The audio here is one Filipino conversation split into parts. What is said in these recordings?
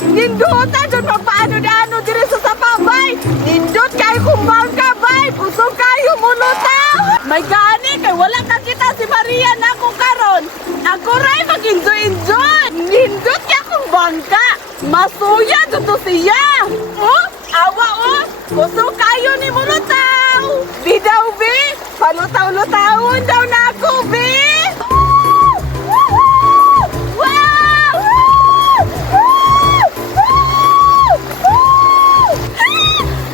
Ninduta dyan magpaano-ano diri sa sapabay. Nindot kayo kumbang ka, bay. Pusong kayo mulutaw. May gani kay wala ka kita si Maria na ako karon. Ako rin mag-enjoy-enjoy. Nindot kaya kumbang ka. Masuya dito siya. Oh, awa oh. Pusong kayo ni mulutaw. Di daw, be. Palutaw-lutawon daw na ako, be.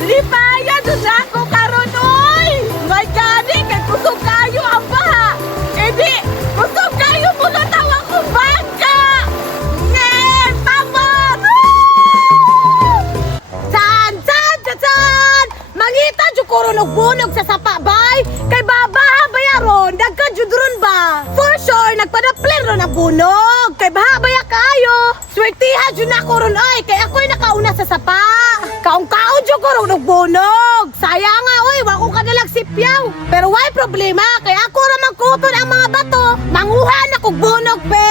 Lipaya doon ako karon oy! May gani kay kusog kayo ang baha! E di, kusog kayo muna tawag kong bangka! Nen! Tamot! San! Mangita dyo ko ron og bunog sa sapabay! Kay babaha bayaron, nagka-judron ba? For sure, nagpadapler ron ang bunog! Kay baha baya kayo! Swertiha dyo na ko ron oy! Kay ako'y nakauna sa sapa! Kaong-kaon dyo ko ron og bunog! Sayang nga oy, wako ka nalang sipyaw! Pero why problema? Kay ako ramang kuton ang mga bato! Manguha na kog bunog, be!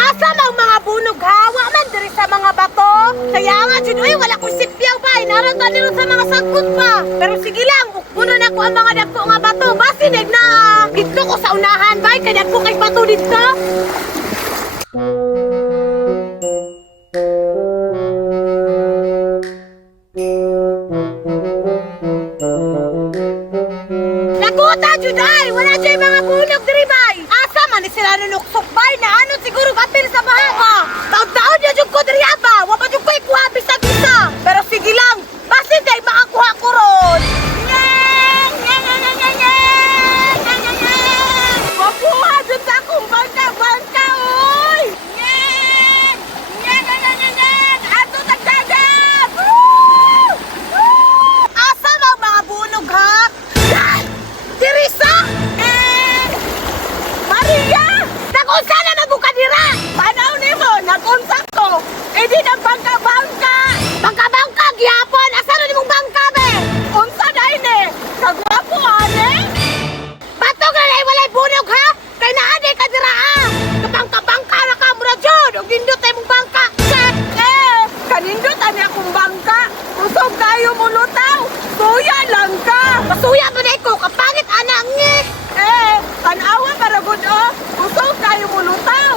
Asa mang mga bunog hawa man diri sa mga bato? Kaya nga dyan, uy, wala kong sipyaw ba? Narata nilo sa mga sangkot pa. Pero sige lang, puno na ko ang mga dagko nga bato. Basinig na dito ko sa unahan ba? Kaya ko kay bato dito. Nakuta dyan ay! Wala dyan mga bunog diri bay! Asa man ni sila nunuksok bay na ano siguro kapil sa bahaba! Taon-taon niya dyan ko diri ba? Wapa dyan ko ikuha bisa-bisa! Pero sige lang! Basin day makakuha ko ron! Makuha dyan sa akong bangka-bangka oy! Ato tagdagat! Asa man mga bunog ha? Teresa! Maria! Nakunsa na magbuka dira! Panaw ni mo, nakunsa ko! E di ng bangka-bangka! Bangka-bangka, gihapon! Asa na ni mong bangka, be? Unsa na ini? Kagwapo, ane? Bato ka na walay bunog, ha? Kay naade ka dira, ha? Kabangka-bangka na ka, mura dyan! O gindot tayo mong bangka! Kanindot ani akong bangka! Kusog kayo mulutaw! Suya lang ka! Masuya ba na ko? Kapangit anak ni! Tanawa para gud o! Kusog kayo mulutaw!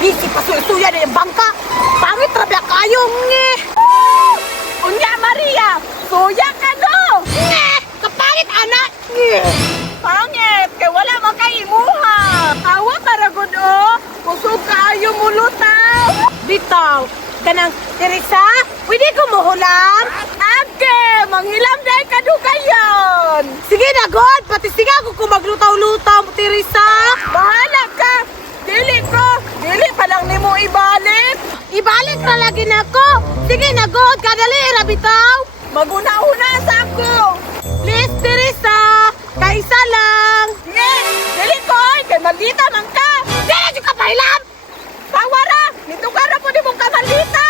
Hindi pa suya na yung bangka! Pangit rabla kayo ni! Unya Maria! Suya ka no! Ni! Kapangit anak ni! Pangit! Kaya wala makaimuha! Awa para gud o! Kusog kayo mulutaw! Bitaw! Kanang Teresa, pwede ko muhulam? Ate, manghilam dahil kadugayon! Sige na, God! Pati sige ako kung maglutaw-lutaw, Teresa! Bahala ka! Dili ko! Dili pa lang ni mo ibalik! Ibalik na lagi na ko! Sige na, God! Kadali, rabitaw! Maguna-una sa ako! Please, Teresa! Kaisa lang! Dili ko! Kay maldita man ka! Dili ka pahilam! Tawara! Nito ka na po di mong kamalita!